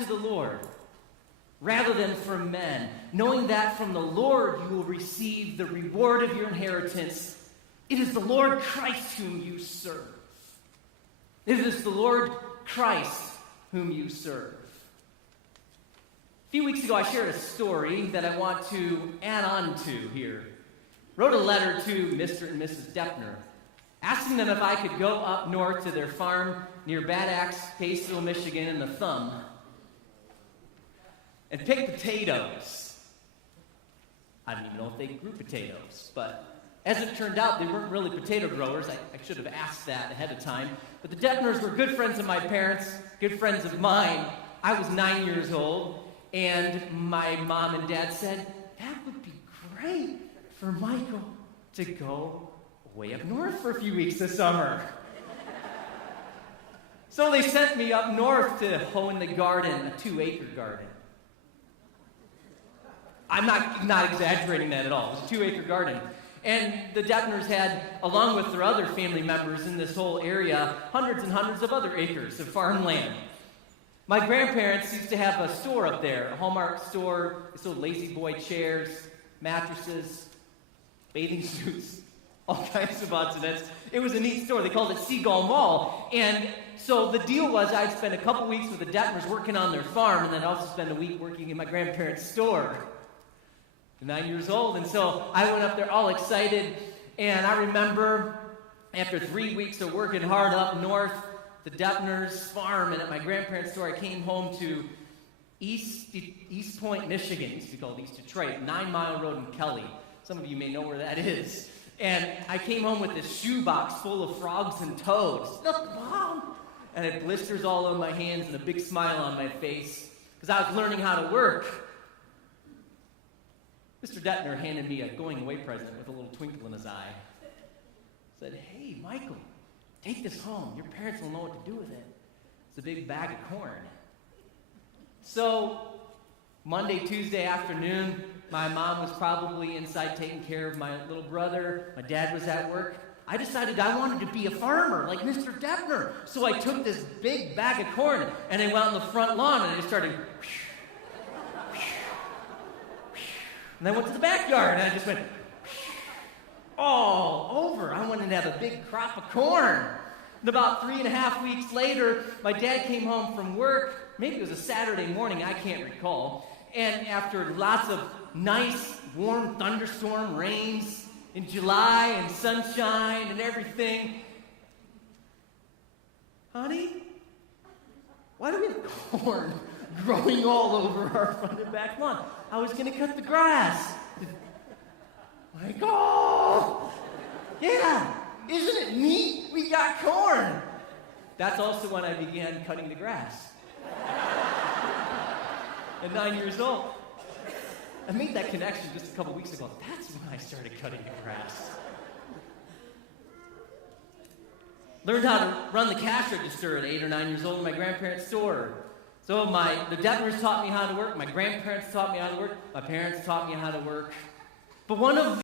to the Lord rather than from men, knowing that from the Lord you will receive the reward of your inheritance. It is the Lord Christ whom you serve. It is the Lord Christ whom you serve. A few weeks ago, I shared a story that I want to add on to here. Wrote a letter to Mr. and Mrs. Deppner, asking them if I could go up north to their farm near Bad Axe, Kaysville, Michigan, in the Thumb, and pick potatoes. I don't even know if they grew potatoes, but as it turned out, they weren't really potato growers. I should have asked that ahead of time. But the Deppners were good friends of my parents, good friends of mine. I was 9 years old, and my mom and dad said, that would be great for Michael to go way up north for a few weeks this summer. So they sent me up north to hoe in the garden, a 2-acre garden. I'm not exaggerating that at all. It was a 2-acre garden. And the Deppners had, along with their other family members in this whole area, hundreds and hundreds of other acres of farmland. My grandparents used to have a store up there, a Hallmark store. They sold lazy boy chairs, mattresses, bathing suits, all kinds of odds and ends. It was a neat store. They called it Seagull Mall. And so the deal was I'd spend a couple weeks with the Deppners working on their farm, and then I'd also spend a week working in my grandparents' store. 9 years old, and so I went up there all excited, and I remember after 3 weeks of working hard up north, the Deppners' farm, and at my grandparents' store, I came home to East Point, Michigan. It used to be called East Detroit, 9 Mile Road in Kelly. Some of you may know where that is. And I came home with this shoebox full of frogs and toads. Look, Mom! And I had blisters all over my hands and a big smile on my face because I was learning how to work. Mr. Dettner handed me a going-away present with a little twinkle in his eye. Said, hey, Michael, take this home. Your parents will know what to do with it. It's a big bag of corn. So, Monday, Tuesday afternoon, my mom was probably inside taking care of my little brother. My dad was at work. I decided I wanted to be a farmer like Mr. Deppner. So I took this big bag of corn and I went out on the front lawn and I just started... And I went to the backyard, and I just went all over. I wanted to have a big crop of corn. And about 3.5 weeks later, my dad came home from work. Maybe it was a Saturday morning, I can't recall. And after lots of nice, warm thunderstorm rains in July and sunshine and everything, honey, why do we have corn growing all over our front and back lawn? I was going to cut the grass. Like, oh, yeah, isn't it neat? We got corn. That's also when I began cutting the grass. At 9 years old. I made that connection just a couple weeks ago. That's when I started cutting the grass. Learned how to run the cash register at 8 or 9 years old in my grandparents' store. So the Deppners taught me how to work, my grandparents taught me how to work, my parents taught me how to work. But one of